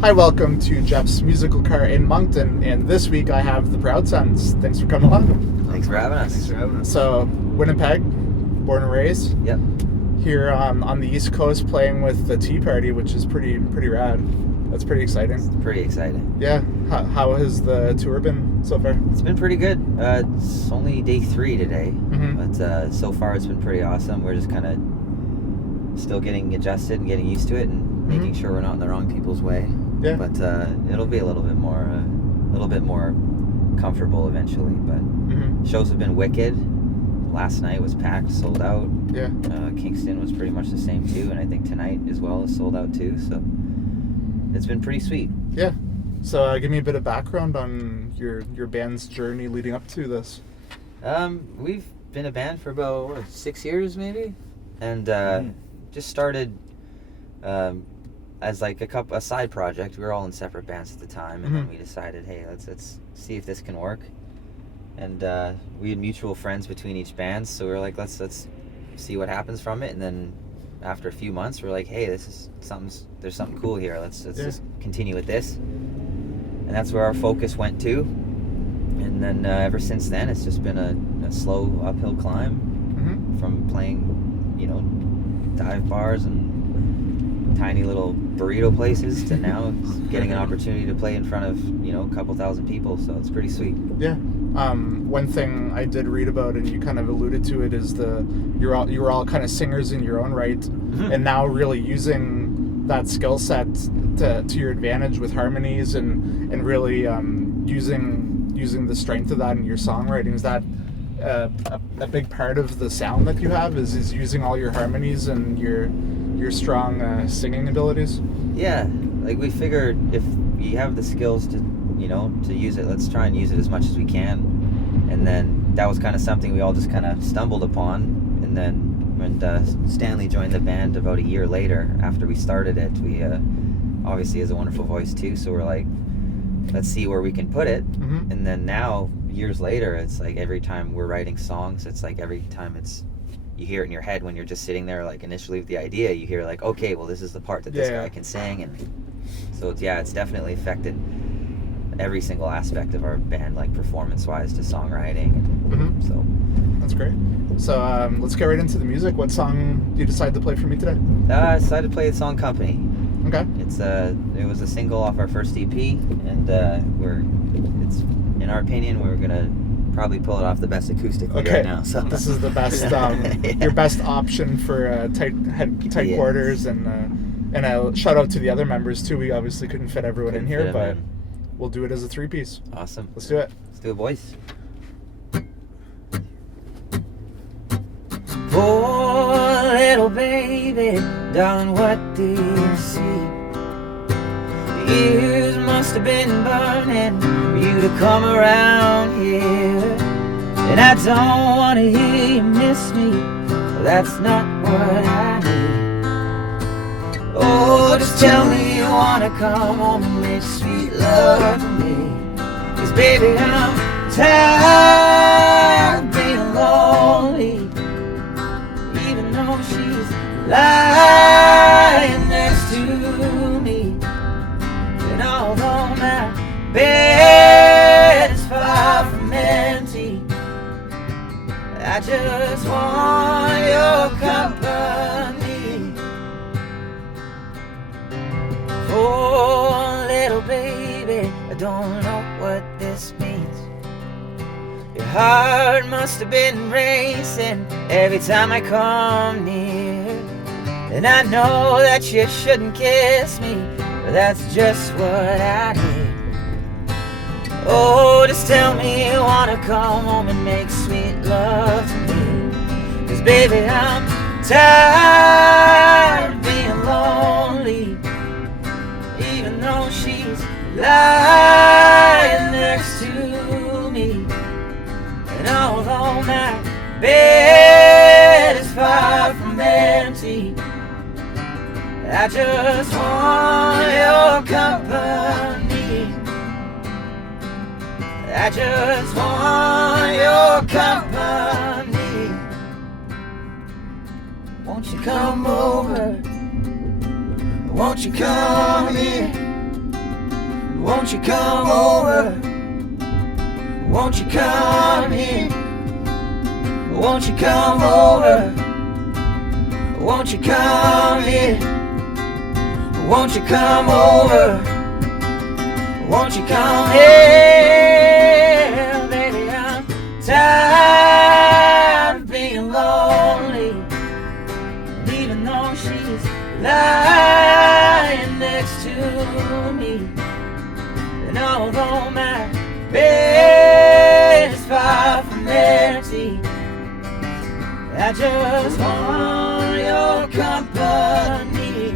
Hi, welcome to Jeff's Musical Car in Moncton, and this week I have the Proud Sons. Thanks for coming along. Thanks for having us. So, Winnipeg, born and raised. Yep. Here on the East Coast, playing with the Tea Party, which is pretty rad. That's pretty exciting. It's pretty exciting. Yeah. How has the tour been so far? It's been pretty good. It's only day 3 today, but so far it's been pretty awesome. We're just kind of still getting adjusted and getting used to it, and making sure we're not in the wrong people's way. Yeah. But it'll be a little bit more comfortable eventually. But shows have been wicked. Last night was packed, sold out. Yeah. Kingston was pretty much the same too, and I think tonight as well is sold out too. So it's been pretty sweet. Yeah. So give me a bit of background on your band's journey leading up to this. We've been a band for about 6 years maybe, and just started as like a side project. We were all in separate bands at the time, and then we decided, hey, let's see if this can work. And we had mutual friends between each band, so we were like, let's see what happens from it. And then after a few months, we're like, hey, there's something cool here. Let's just continue with this. And that's where our focus went to. And then ever since then, it's just been a slow uphill climb from playing, dive bars and tiny little burrito places to now getting an opportunity to play in front of, a couple thousand people. So it's pretty sweet. Yeah. One thing I did read about, and you kind of alluded to it, is you were all kind of singers in your own right, and now really using that skill set to your advantage with harmonies and really using the strength of that in your songwriting. Is that a big part of the sound that you have? Is using all your harmonies and your strong singing abilities? Yeah, like we figured if you have the skills to use it, let's try and use it as much as we can. And then that was kind of something we all just kind of stumbled upon. And then when Stanley joined the band about a year later after we started it, we obviously has a wonderful voice too, so we're like, let's see where we can put it. And then now, years later, it's like every time we're writing songs, it's like every time you hear it in your head when you're just sitting there, like initially with the idea, you hear like, okay, well, this is the part that this guy can sing. And so it's definitely affected every single aspect of our band, like performance-wise to songwriting. So that's great. So let's get right into the music. What song do you decide to play for me today? I decided to play the song "Company." Okay. It was a single off our first EP, and it's in our opinion we're gonna probably pull it off the best acoustically right now. So this is the best, your best option for tight quarters, and a shout out to the other members too. We obviously couldn't fit everyone in here, but we'll do it as a 3-piece. Awesome. Let's do it. Let's do it, boys. Oh, little baby, darling, what do you see? The years must have been burning for you to come around here. And I don't want to hear you miss me, well, that's not what I need. Oh, just tell me you want to come home and make sweet love to me. 'Cause baby, I'm tired of being lonely, even though she's lying next to me. And although my bed is far from empty, I just want your company. Oh, little baby, I don't know what this means. Your heart must have been racing every time I come near. And I know that you shouldn't kiss me, but that's just what I need. Oh, just tell me you wanna come home and make sweet love to me. 'Cause baby, I'm tired of being lonely, even though she's lying next to me. And although my bed is far from empty, I just want your company. I just want your company. Won't you come over? Won't you come here? Won't you come over? Won't you come here? Won't you come over? Won't you come here? Won't you come over? Won't you come here? Baby, I'm tired of being lonely, even though she's lying next to me. And although my bed is far from empty, I just want your company.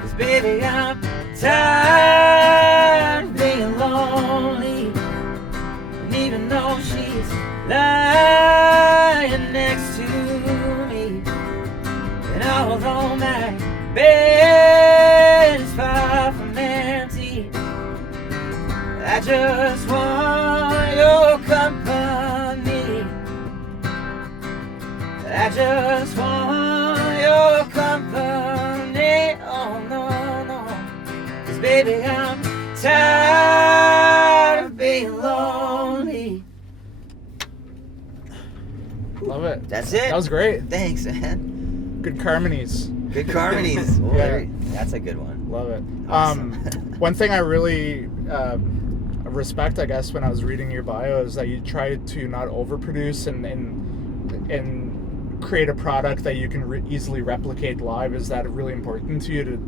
'Cause baby, I'm tired of being lonely, and even though she's lying next to me, and although my bed is far from empty, I just want your company. I just want your company. Oh no, no. 'Cause baby, I'm tired of being lonely. Love it. That's it. That was great. Thanks, man. Good harmonies. Good harmonies. Oh, Yeah. That's a good one. Love it. Awesome. One thing I really respect, I guess, when I was reading your bio is that you try to not overproduce and create a product that you can easily replicate live. Is that really important to you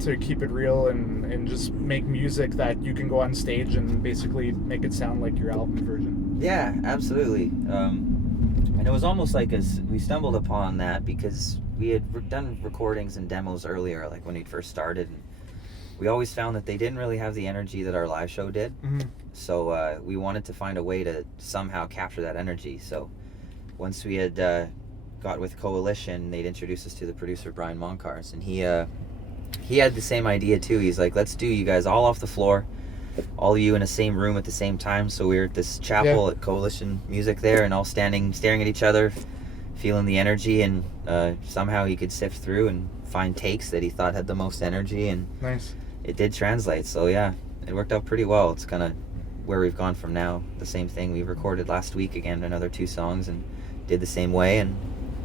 to keep it real and just make music that you can go on stage and basically make it sound like your album version? Yeah, absolutely. And it was almost like we stumbled upon that because we had done recordings and demos earlier, like when we first started. And we always found that they didn't really have the energy that our live show did. Mm-hmm. So we wanted to find a way to somehow capture that energy. So once we had got with Coalition, they'd introduced us to the producer Brian Moncars, and he had the same idea too. He's like, let's do you guys all off the floor, all of you in the same room at the same time. So we were at this chapel at Coalition Music there, and all staring at each other, feeling the energy, and somehow he could sift through and find takes that he thought had the most energy, and Nice. it did translate. So yeah, it worked out pretty well. It's kind of where we've gone from now. The same thing we recorded last week again, another 2 songs, and did the same way, and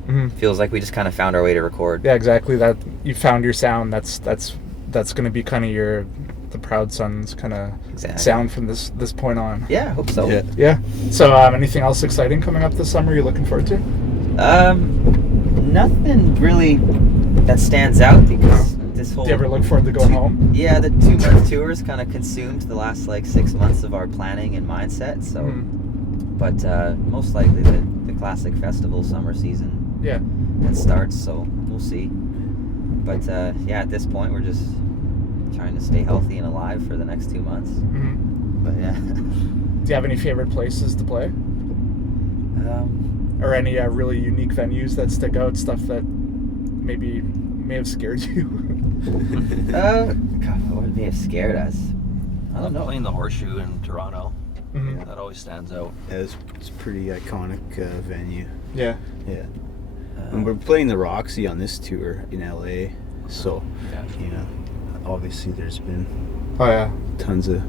Mm-hmm. feels like we just kind of found our way to record. Yeah, exactly. That you found your sound. That's going to be kind of the Proud Sons kind of Exactly. sound from this point on. Yeah, I hope so. Yeah. Yeah. So, anything else exciting coming up this summer you're looking forward to? Nothing really that stands out because this whole Do you ever look forward to going home? yeah, the 2-month tours kind of consumed the last like 6 months of our planning and mindset. So, Mhm. but most likely the classic festival summer season Yeah. that starts. So we'll see. But yeah, at this point we're just trying to stay healthy and alive for the next 2 months. Hmm. But yeah. Do you have any favorite places to play, or any really unique venues that stick out? Stuff that may have scared you. God, what would may have scared us? I don't know. Playing the Horseshoe in Toronto. Mhm. That always stands out. Yeah, it's a pretty iconic venue. Yeah. Yeah. And we're playing the Roxy on this tour in LA. So, Yeah. you know, obviously there's been Oh yeah. tons of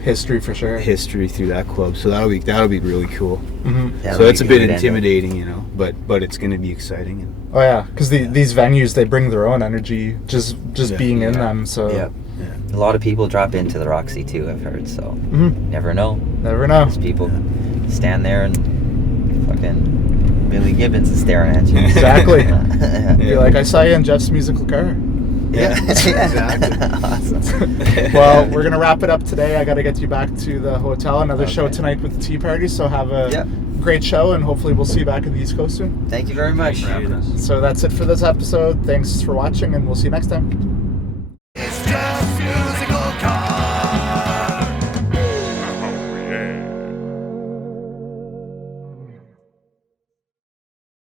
History for sure. history through that club. So that'll be really cool. Hmm. That'll So be it's a bit good ending. intimidating, you know, but it's going to be exciting. And Oh yeah, because these venues, they bring their own energy just Yeah. being in Yeah. them. So Yeah. yeah. A lot of people drop into the Roxy too, I've heard. So Mhm. never know. Never know. These people stand there and fucking Billy Gibbons is staring at you. Exactly. yeah. Be like, I saw you in Jeff's musical car. Yeah. Exactly. Awesome. Well, we're gonna wrap it up today. I got to get you back to the hotel. Another show Okay. tonight with the Tea Party. So have a Yep. great show, and hopefully we'll see you back in the East Coast soon. Thank you very much. Thanks for having us. So that's it for this episode. Thanks for watching, and we'll see you next time.